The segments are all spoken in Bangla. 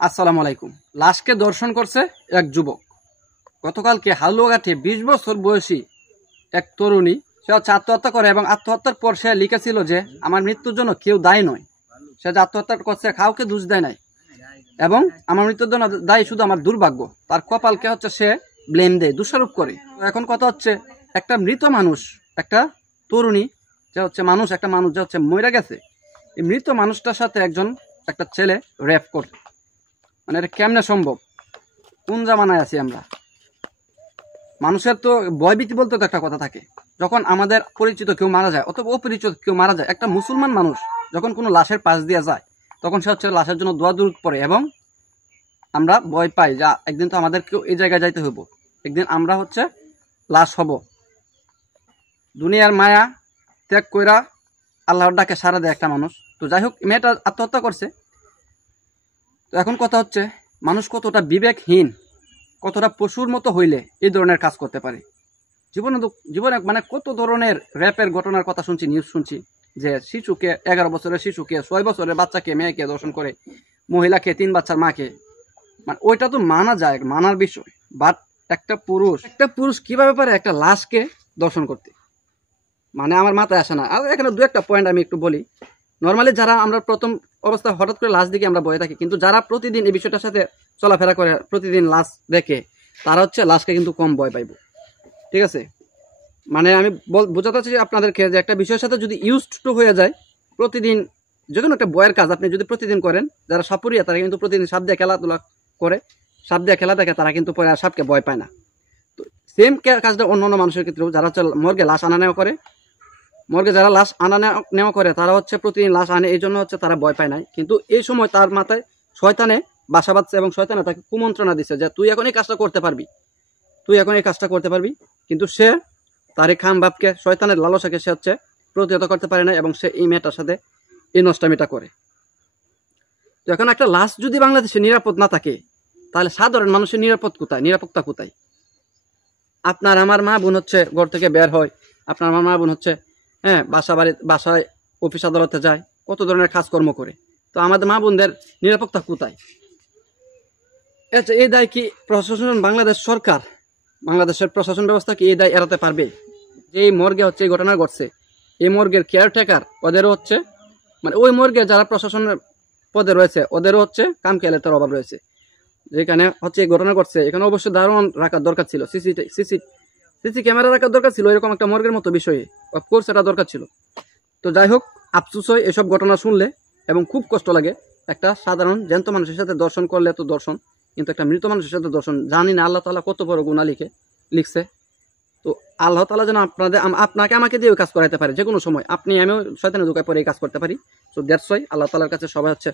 আসসালামু আলাইকুম। লাশকে দর্শন করছে এক যুবক। গতকালকে হালুয়াঘাটে 20 বছর বয়সী এক তরুণী সে হচ্ছে আত্মহত্যা করে এবং আত্মহত্যার পর সে লিখেছিল যে আমার মৃত্যুর জন্য কেউ দায়ী নয়। সে যে আত্মহত্যা করছে কাউকে দোষ দেয় নাই এবং আমার মৃত্যুর জন্য দায়ী শুধু আমার দুর্ভাগ্য। তার কপালকে হচ্ছে সে ব্লেম দেয়, দোষারোপ করে। এখন কথা হচ্ছে একটা মৃত মানুষ, একটা তরুণী যে হচ্ছে মানুষ, একটা মানুষ যে হচ্ছে মরে গেছে, এই মৃত মানুষটার সাথে একটা ছেলে রেপ করে, মানে এটা কেমনে সম্ভব? কোন জামানায় আছি আমরা? মানুষের তো ভয়ভীতি বলতে তো একটা কথা থাকে। যখন আমাদের পরিচিত কেউ মারা যায় অথবা অপরিচিত কেউ মারা যায়, একটা মুসলমান মানুষ যখন কোনো লাশের পাশ দিয়ে যায় তখন সে হচ্ছে লাশের জন্য দোয়া দুরূদ পড়ে এবং আমরা ভয় পাই যে একদিন তো আমাদেরকেও এই জায়গায় যাইতে হইব, একদিন আমরা হচ্ছে লাশ হব। দুনিয়ার মায়া ত্যাগ কইরা আল্লাহর ডাকে সাড়া দেয় একটা মানুষ। তো যাই হোক, মেয়েটা আত্মহত্যা করছে। তো এখন কথা হচ্ছে মানুষ কতটা বিবেকহীন, কতটা পশুর মতো হইলে এই ধরনের কাজ করতে পারে। জীবনে মানে কত ধরনের র্যাপের ঘটনার কথা শুনছি, নিউজ শুনছি যে শিশুকে, 11 বছরের শিশুকে, 6 বছরের বাচ্চাকে, মেয়েকে দর্শন করে, মহিলাকে, 3 বাচ্চার মাকে। মানে ওইটা তো মানা যায়, মানার বিষয়। বাট একটা পুরুষ কিভাবে পারে একটা লাশকে দর্শন করতে? মানে আমার মাথায় আসে না। আর এখানে দু একটা পয়েন্ট আমি একটু বলি। নর্মালি যারা আমরা প্রথম অবস্থা হঠাৎ করে লাশ দিকে আমরা বয়ে থাকি, কিন্তু যারা প্রতিদিন এই বিষয়টার সাথে চলাফেরা করে, প্রতিদিন লাশ দেখে, তারা হচ্ছে লাশকে কিন্তু কম ভয় পাইব। ঠিক আছে? মানে আমি বোঝাতে চাচ্ছি আপনাদেরকে যে একটা বিষয়ের সাথে যদি ইউজড টু হয়ে যায়, প্রতিদিন যে কোনো একটা বয়ের কাজ আপনি যদি প্রতিদিন করেন, যারা সাপুরিয়া তারা কিন্তু প্রতিদিন সাপ দিয়ে খেলাধুলা করে, সাপ দিয়ে খেলা দেখে, তারা কিন্তু পরে আর সাপকে ভয় পায় না। তো সেম কাজটা অন্য অন্য মানুষের ক্ষেত্রেও, যারা হচ্ছে মর্গে লাশ আনা নেওয়া করে, মর্গে যারা লাশ আনা নেওয়া করে, তারা হচ্ছে প্রতিদিন লাশ আনে, এই জন্য হচ্ছে তারা ভয় পায় নাই। কিন্তু এই সময় তার মাথায় শয়তানে বাসা বাঁধছে এবং শয়তানে তাকে কুমন্ত্রণা দিচ্ছে যে তুই এখন এই কাজটা করতে পারবি, তুই এখন এই কাজটা করতে পারবি। কিন্তু সে তার এই খাম বাপকে, শয়তানের লালসাকে সে হচ্ছে প্রতিহত করতে পারে না এবং সে এই মেয়েটার সাথে এই নষ্টামিটা করে। তো এখন একটা লাশ যদি বাংলাদেশে নিরাপদ না থাকে, তাহলে সাধারণ মানুষের নিরাপত্তা কোথায়? আপনার আমার মা বোন হচ্ছে ঘর থেকে বের হয়, আপনার আমার মা বোন হচ্ছে বাসায় অফিস আদালতে যায়, কত ধরনের কাজকর্ম করে। তো আমাদের মা বোনদের নিরাপত্তা কোথায়? এই দায় কি প্রশাসন, বাংলাদেশের প্রশাসন ব্যবস্থা কি এই দায় এড়াতে পারবে? যে এই মর্গে হচ্ছে এই ঘটনা ঘটছে, এই মর্গের কেয়ারটেকার, ওদেরও হচ্ছে, মানে ওই মর্গে যারা প্রশাসনের পদে রয়েছে, ওদেরও হচ্ছে কাম খেয়ালের অভাব রয়েছে। যেখানে হচ্ছে এই ঘটনা ঘটছে, এখানে অবশ্যই দারোয়ান রাখার দরকার ছিল, সিসি ক্যামেরা রাখার দরকার ছিল, এরকম একটা মর্গের মতো বিষয়ে অফকোর্স এটা দরকার ছিল। তো যাই হোক, আফসোস হয় এসব ঘটনা শুনলে এবং খুব কষ্ট লাগে। একটা সাধারণ জ্যান্ত মানুষের সাথে দর্শন করলে তো দর্শন, কিন্তু একটা মৃত মানুষের সাথে দর্শন, জানি না আল্লাহ তাআলা কত বড় গুনাহ লিখছে। তো আল্লাহ তাআলা যেন আপনাকে আমাকে দিয়ে কাজ করাইতে পারে যে কোনো সময়। আমিও শয়তানের ধোঁকায় পড়ে এই কাজ করতে পারি। সো দ্যাটস ওয়াই আল্লাহ তাআলার কাছে সবাই হচ্ছে,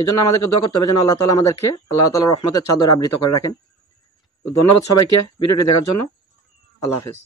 এই জন্য আমাদেরকে দোয়া করতে হবে যেন আল্লাহ তাআলা আমাদেরকে আল্লাহ তাআলার রহমতের চাদরে আবৃত করে রাখেন। তো ধন্যবাদ সবাইকে ভিডিওটি দেখার জন্য। আল্লাহ হাফেজ।